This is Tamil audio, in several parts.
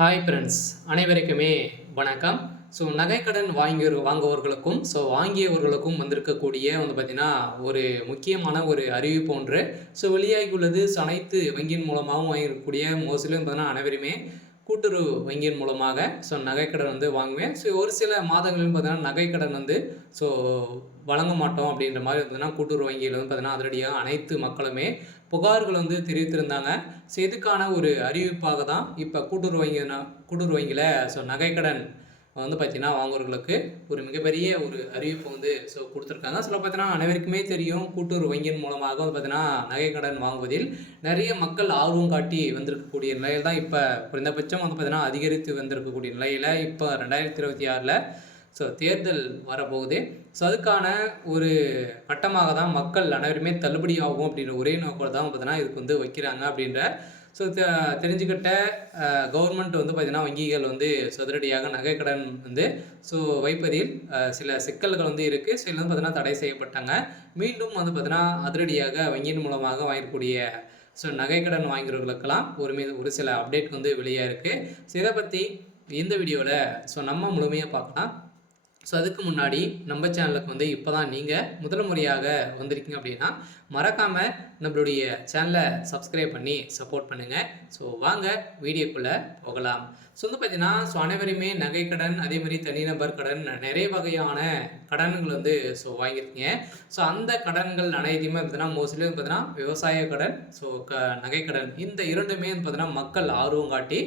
ஹாய் ஃப்ரெண்ட்ஸ், அனைவருக்குமே வணக்கம். ஸோ நகைக்கடன் வாங்குவவர்களுக்கும் வாங்கியவர்களுக்கும் வந்திருக்கக்கூடிய பார்த்தீங்கன்னா ஒரு முக்கியமான ஒரு அறிவிப்பு ஒன்று வெளியாகி உள்ளது. அனைத்து வங்கியின் மூலமாகவும் வாங்கியிருக்கக்கூடிய மோஸ்ட்லி பார்த்தீங்கன்னா அனைவருமே கூட்டுறவு வங்கியின் மூலமாக நகைக்கடன் வாங்குவேன். ஒரு சில மாதங்களில் பார்த்தீங்கன்னா நகைக்கடன் ஸோ வழங்க மாட்டோம் அப்படின்ற மாதிரி பார்த்தீங்கன்னா கூட்டுறவு வங்கியில் பார்த்தீங்கன்னா அதிரடியாக அனைத்து மக்களுமே புகார்கள் தெரிவித்திருந்தாங்க. இதுக்கான ஒரு அறிவிப்பாக தான் இப்போ கூட்டுறவு வங்கியில் நகைக்கடன் பார்த்தீங்கன்னா வாங்குவர்களுக்கு ஒரு மிகப்பெரிய ஒரு அறிவிப்பு கொடுத்துருக்காங்க. பார்த்தீங்கன்னா அனைவருக்குமே தெரியும், கூட்டுறவு வங்கியின் மூலமாக பார்த்தீங்கன்னா நகைக்கடன் வாங்குவதில் நிறைய மக்கள் ஆர்வம் காட்டி வந்திருக்கக்கூடிய நிலையில் தான் இப்போ குறைந்தபட்சம் பார்த்தீங்கன்னா அதிகரித்து வந்திருக்கக்கூடிய நிலையில் இப்போ 2026ல் தேர்தல் வரப்போகுது. அதுக்கான ஒரு கட்டமாக தான் மக்கள் அனைவருமே தள்ளுபடி ஆகும் அப்படின்ற ஒரே நோக்கோடு தான் பார்த்தீங்கன்னா இதுக்கு வைக்கிறாங்க அப்படின்ற தெரிஞ்சுக்கிட்ட கவர்மெண்ட் பார்த்தீங்கன்னா வங்கிகள் சதுரடியாக நகைக்கடன் வைப்பதில் சில சிக்கல்கள் இருக்குது. சில பார்த்தீங்கன்னா தடை செய்யப்பட்டாங்க. மீண்டும் பார்த்தீங்கன்னா அதிரடியாக வங்கியின் மூலமாக வாங்கக்கூடிய நகைக்கடன் வாங்குறவர்களுக்கெல்லாம் ஒரு சில அப்டேட் வெளியாக இருக்குது. இதை பற்றி இந்த வீடியோவில் நம்ம முழுமையாக பார்க்கலாம். அதுக்கு முன்னாடி நம்ம சேனலுக்கு இப்போ தான் நீங்கள் முதல் முறையாக வந்திருக்கீங்க அப்படின்னா மறக்காமல் நம்மளுடைய சேனலை சப்ஸ்கிரைப் பண்ணி சப்போர்ட் பண்ணுங்கள். வாங்க வீடியோக்குள்ளே போகலாம். பார்த்தீங்கன்னா அனைவருமே நகைக்கடன், அதேமாதிரி தனிநபர் கடன், நிறைய வகையான கடன்கள் வாங்கியிருக்கீங்க. அந்த கடன்கள் அனைத்தையுமே பார்த்தீங்கன்னா மோஸ்ட்லி பார்த்தீங்கன்னா விவசாய கடன், நகைக்கடன் இந்த இரண்டுமே பார்த்தீங்கன்னா மக்கள் ஆர்வம் காட்டி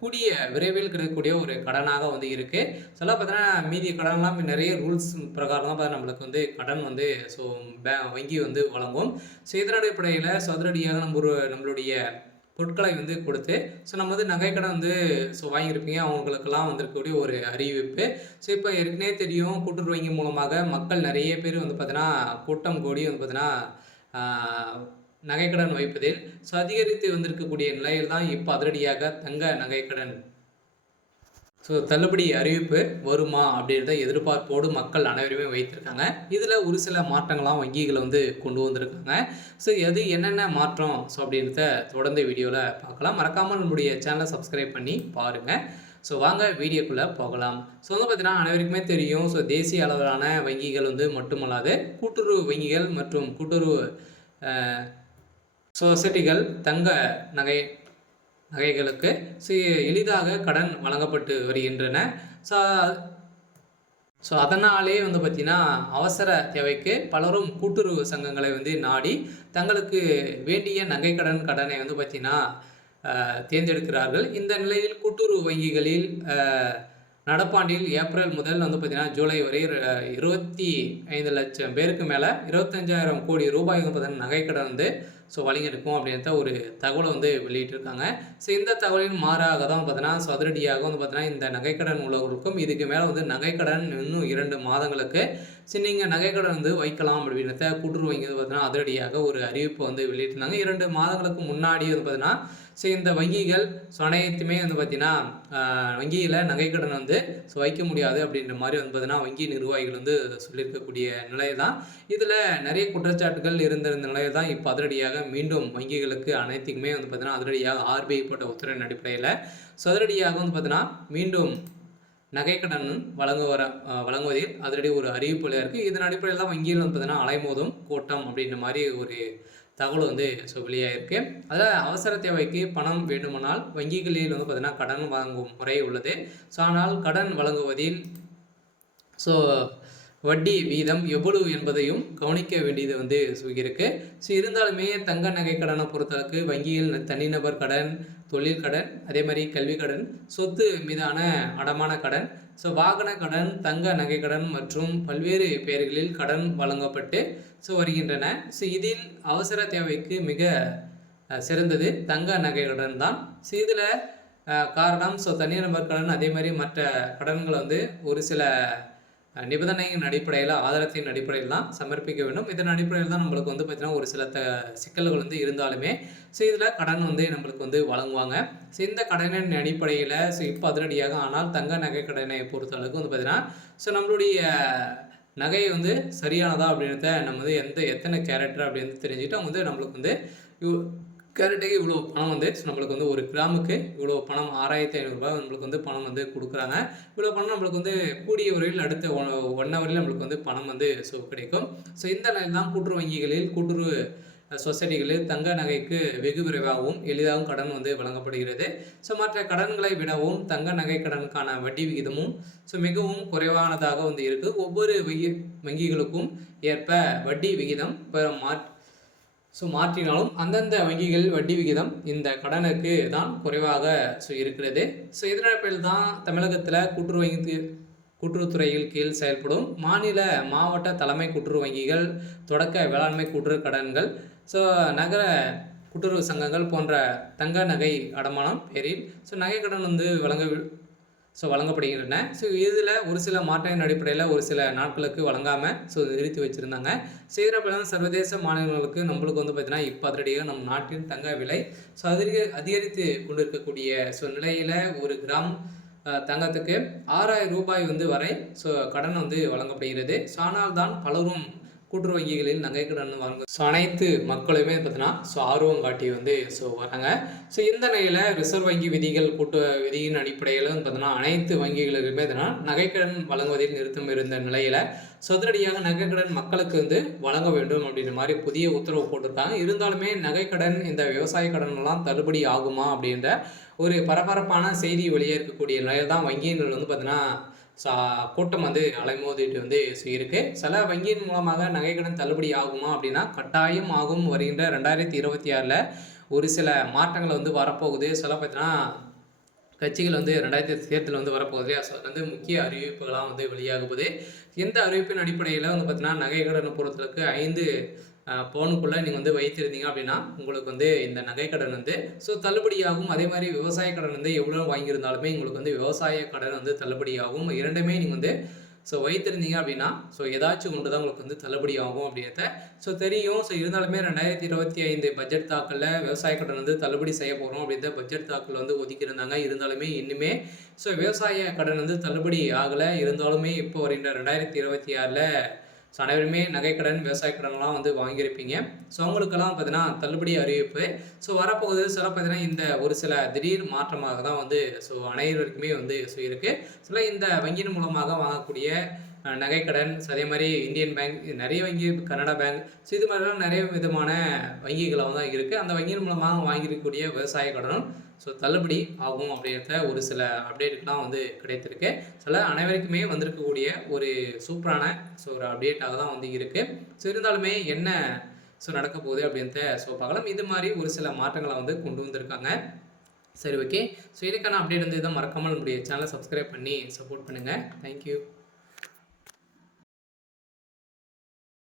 கூடிய விரைவில் கிடைக்கக்கூடிய ஒரு கடனாக இருக்குது. பார்த்தீங்கன்னா மீதி கடன்லாம் நிறைய ரூல்ஸ் பிரகாரம் தான் பார்த்தீங்கன்னா நம்மளுக்கு கடன் வங்கி வழங்கும். இதன் அடிப்படையில் சதுரடியாக நம்மளுடைய பொருட்களை கொடுத்து நம்ம நகைக்கடன் வாங்கியிருப்பீங்க. அவங்களுக்கெல்லாம் வந்திருக்கக்கூடிய ஒரு அறிவிப்பு. இப்போ ஏற்கனவே தெரியும், கூட்டுறவு வங்கி மூலமாக மக்கள் நிறைய பேர் பார்த்தீங்கன்னா கூட்டம் கூடி பார்த்தீங்கன்னா நகைக்கடன் வைப்பதில் அதிகரித்து வந்திருக்கக்கூடிய நிலையில் தான் இப்போ அதிரடியாக தங்க நகைக்கடன் தள்ளுபடி அறிவிப்பு வருமா அப்படின்றத எதிர்பார்ப்போடு மக்கள் அனைவருமே வைத்திருக்காங்க. இதில் ஒரு சில மாற்றங்களாம் வங்கிகள் கொண்டு வந்திருக்காங்க. எது என்னென்ன மாற்றம் அப்படின்றத தொடர்ந்து வீடியோவில் பார்க்கலாம். மறக்காமல் நம்முடைய சேனலை சப்ஸ்கிரைப் பண்ணி பாருங்கள். வாங்க வீடியோக்குள்ளே போகலாம். பார்த்தீங்கன்னா அனைவருக்குமே தெரியும், தேசிய அளவிலான வங்கிகள் மட்டுமல்லாது கூட்டுறவு வங்கிகள் மற்றும் கூட்டுறவு சொசைட்டிகள் தங்க நகைகளுக்கு எளிதாக கடன் வழங்கப்பட்டு வருகின்றன. அதனாலே பார்த்திங்கன்னா அவசர தேவைக்கு பலரும் கூட்டுறவு சங்கங்களை நாடி தங்களுக்கு வேண்டிய நகைக்கடனை பார்த்திங்கன்னா தேர்ந்தெடுக்கிறார்கள். இந்த நிலையில் கூட்டுறவு வங்கிகளில் நடப்பாண்டில் ஏப்ரல் முதல் பார்த்திங்கன்னா ஜூலை வரை 25 லட்சம் பேருக்கு மேலே 25,000 கோடி ரூபாய் பார்த்திங்கன்னா நகைக்கடன் வழங்கியிருக்கும் அப்படின்ற ஒரு தகவலை வெளியிட்டிருக்காங்க. இந்த தகவலின் மாறாக தான் பார்த்தீங்கன்னா அதிரடியாக பார்த்தீங்கன்னா இந்த நகைக்கடன் உள்ளவர்களுக்கும் இதுக்கு மேலே நகைக்கடன் இன்னும் 2 மாதங்களுக்கு நீங்கள் நகைக்கடன் வைக்கலாம் அப்படின்றத கூட்டுறவு வங்கி பார்த்தீங்கன்னா அதிரடியாக ஒரு அறிவிப்பு வெளியிட்டிருந்தாங்க. 2 மாதங்களுக்கு முன்னாடி பார்த்தீங்கன்னா இந்த வங்கிகள் அனைத்துமே பார்த்தீங்கன்னா வங்கியில் நகைக்கடன் வைக்க முடியாது அப்படின்ற மாதிரி பார்த்தீங்கன்னா வங்கி நிர்வாகிகள் சொல்லியிருக்கக்கூடிய நிலை தான். இதில் நிறைய குற்றச்சாட்டுகள் இருந்திருந்த நிலையில் தான் இப்போ அதிரடியாக மீண்டும் வங்கிகளுக்கு அனைத்துக்குமே பார்த்தீங்கன்னா அதிரடியாக ஆர்பிஐ போட்ட உத்தரவின் அடிப்படையில் அதிரடியாக பார்த்தீங்கன்னா மீண்டும் நகைக்கடன் வழங்குவதில் அதிரடி ஒரு அறிவிப்புல இருக்குது. இதன் அடிப்படையில் தான் வங்கியில் பார்த்தீங்கன்னா அலைமோதும் கூட்டம் அப்படின்ற மாதிரி ஒரு தகவல் வெளியாகிருக்கு. அதில் அவசர தேவைக்கு பணம் வேண்டுமானால் வங்கிகளில் பார்த்தீங்கன்னா கடன் வாங்கும் முறை உள்ளது. ஆனால் கடன் வழங்குவதில் வட்டி வீதம் எவ்வளவு என்பதையும் கவனிக்க வேண்டியது இருக்கு. இருந்தாலுமே தங்க நகை கடனை பொறுத்தளவுக்கு வங்கியில் தனிநபர் கடன், தொழில் கடன், அதே மாதிரி கல்வி கடன், சொத்து மீதான அடமான கடன், வாகன கடன், தங்க நகை கடன் மற்றும் பல்வேறு பெயர்களில் கடன் வழங்கப்பட்டு வருகின்றன. இதில் அவசர தேவைக்கு மிக சிறந்தது தங்க நகை கடன் தான். இதில் காரணம் தனிநபர் கடன் அதே மாதிரி மற்ற கடன்கள் ஒரு சில நிபந்தனையின் அடிப்படையில், ஆதாரத்தின் அடிப்படையில் தான் சமர்ப்பிக்க வேண்டும். இதன் அடிப்படையில் தான் நம்மளுக்கு பார்த்தீங்கன்னா ஒரு சில சிக்கல்கள் இருந்தாலுமே இதில் கடன் நம்மளுக்கு வழங்குவாங்க. இந்த கடனின் அடிப்படையில் இப்போ அதிரடியாக ஆனால் தங்க நகை கடனை பொறுத்தளவுக்கு பார்த்தீங்கன்னா நம்மளுடைய நகை சரியானதா அப்படின்றத நம்ம எத்தனை கேரக்டர் அப்படின்னு தெரிஞ்சுக்கிட்டு அவங்க நம்மளுக்கு கேரட்டுக்கு இவ்வளோ பணம் வந்து நம்மளுக்கு வந்து ஒரு கிராமுக்கு இவ்வளோ பணம் 6500 நம்மளுக்கு வந்து பணம் வந்து கொடுக்குறாங்க. இவ்வளோ பணம் நம்மளுக்கு வந்து கூடிய விரைவில் அடுத்த 1 ஹவர்ல நம்மளுக்கு வந்து பணம் வந்து கிடைக்கும். இந்த நிலையில் தான் கூட்டுறவு வங்கிகளில் கூட்டுறவு சொசைட்டிகளில் தங்க நகைக்கு வெகு விரைவாகவும் எளிதாகவும் கடன் வந்து வழங்கப்படுகிறது. மற்ற கடன்களை விடவும் தங்க நகை கடனுக்கான வட்டி விகிதமும் மிகவும் குறைவானதாக வந்து இருக்கு. ஒவ்வொரு வங்கிகளுக்கும் ஏற்ப வட்டி விகிதம் மாற்றினாலும் அந்தந்த வங்கிகள் வட்டி விகிதம் இந்த கடனுக்கு தான் குறைவாக இருக்கிறது. இதன் தான் தமிழகத்தில் கூட்டுறவுத்துறையில் கீழ் செயல்படும் மாநில மாவட்ட தலைமை கூட்டுறவு வங்கிகள், தொடக்க வேளாண்மை கூட்டுறவு கடன்கள், நகர கூட்டுறவு சங்கங்கள் போன்ற தங்க நகை அடமானம் பேரில் நகை கடன் வந்து வழங்கப்படுகின்றன. இதில் ஒரு சில மாற்றத்தின் அடிப்படையில் ஒரு சில நாட்களுக்கு வழங்காமல் நிறுத்தி வச்சுருந்தாங்க. இதனால் சர்வதேச மாநிலங்களுக்கு நம்மளுக்கு வந்து பார்த்திங்கன்னா இப்போ அதிரடியாக நம் நாட்டின் தங்க விலை அதிகரித்து கொண்டிருக்கக்கூடிய நிலையில் ஒரு கிராம் தங்கத்துக்கு 6000 ரூபாய் வந்து வரை கடன் வந்து வழங்கப்படுகிறது. ஆனால் தான் பலரும் கூட்டுறவு வங்கிகளில் நகை கடன் வாங்க அனைத்து மக்களுமே பார்த்தீங்கன்னா ஆர்வம் காட்டி வந்து வராங்க. இந்த நிலையில் ரிசர்வ் வங்கி விதியின் அடிப்படையில் வந்து பார்த்தீங்கன்னா அனைத்து வங்கிகளுக்குமே பார்த்தீங்கன்னா நகைக்கடன் வழங்குவதில் நிறுத்தம் இருந்த நிலையில் சதுரடியாக நகைக்கடன் மக்களுக்கு வந்து வழங்க வேண்டும் அப்படின்ற மாதிரி புதிய உத்தரவு போட்டிருக்காங்க. இருந்தாலுமே நகைக்கடன் இந்த விவசாய கடன்லாம் தள்ளுபடி ஆகுமா அப்படின்ற ஒரு பரபரப்பான செய்தி வெளியே இருக்கக்கூடிய நிலையில் தான் வங்கியினர் வந்து பார்த்தீங்கன்னா கூட்டம் வந்து அலைமோதிட்டு வந்து இருக்கு. சில வங்கியின் மூலமாக நகைக்கடன் தள்ளுபடி ஆகுமா அப்படின்னா கட்டாயம் ஆகும். வருகின்ற 2026 ஒரு சில மாற்றங்கள் வந்து வரப்போகுது. சில பார்த்தீங்கன்னா கட்சிகள் வந்து 2000 தேர்தல் வந்து வரப்போகுது. வந்து முக்கிய அறிவிப்புகளாக வந்து வெளியாகுது. எந்த அறிவிப்பின் அடிப்படையில் வந்து பார்த்தீங்கன்னா நகைக்கடனை பொறுத்தளவுக்கு 5 பவுனுக்குள்ளே நீங்கள் வந்து வைத்திருந்தீங்க அப்படின்னா உங்களுக்கு வந்து இந்த நகைக்கடன் வந்து தள்ளுபடியாகும். அதே மாதிரி விவசாய கடன் வந்து எவ்வளோ வாங்கியிருந்தாலுமே உங்களுக்கு வந்து விவசாய கடன் வந்து தள்ளுபடியாகும். இரண்டுமே நீங்கள் வந்து வைத்திருந்தீங்க அப்படின்னா ஏதாச்சும் ஒன்று தான் உங்களுக்கு வந்து தள்ளுபடி ஆகும் அப்படின்றத தெரியும். இருந்தாலுமே 2025 பட்ஜெட் தாக்கலில் விவசாய கடன் வந்து தள்ளுபடி செய்ய போகிறோம் அப்படின்ற பட்ஜெட் தாக்கல் வந்து ஒதுக்கியிருந்தாங்க. இருந்தாலுமே இன்னுமே விவசாய கடன் வந்து தள்ளுபடி ஆகலை. இருந்தாலுமே இப்போ வருகின்ற 2026 அனைவருமே நகைக்கடன் விவசாய கடன்லாம் வந்து வாங்கியிருப்பீங்க. அவங்களுக்கெல்லாம் பார்த்தீங்கன்னா தள்ளுபடி அறிவிப்பு வரப்போகுது. பார்த்தீங்கன்னா இந்த ஒரு சில திடீர் மாற்றமாக தான் வந்து அனைவருக்குமே வந்து இருக்குது. இந்த வங்கியின் மூலமாக வாங்கக்கூடிய நகைக்கடன், அதே மாதிரி இந்தியன் பேங்க், நிறைய வங்கி, கனடா பேங்க், இது மாதிரிலாம் நிறைய விதமான வங்கிகளாக தான் இருக்குது. அந்த வங்கியின் மூலமாக வாங்கியிருக்கக்கூடிய விவசாய கடனும் தள்ளுபடி ஆகும் அப்படின்றத ஒரு சில அப்டேட்டுக்கெலாம் வந்து கிடைத்திருக்கு. அனைவருக்குமே வந்திருக்கக்கூடிய ஒரு சூப்பரான ஒரு அப்டேட்டாக தான் வந்து இருக்குது. இருந்தாலுமே என்ன நடக்க போகுது அப்படின்றத பார்க்கலாம். இது மாதிரி ஒரு சில மாற்றங்களை வந்து கொண்டு வந்திருக்காங்க. சரி, ஓகே. இதுக்கான அப்டேட் வந்து இதை மறக்காமல் நம்முடைய சேனலை சப்ஸ்கிரைப் பண்ணி சப்போர்ட் பண்ணுங்கள். தேங்க்யூ.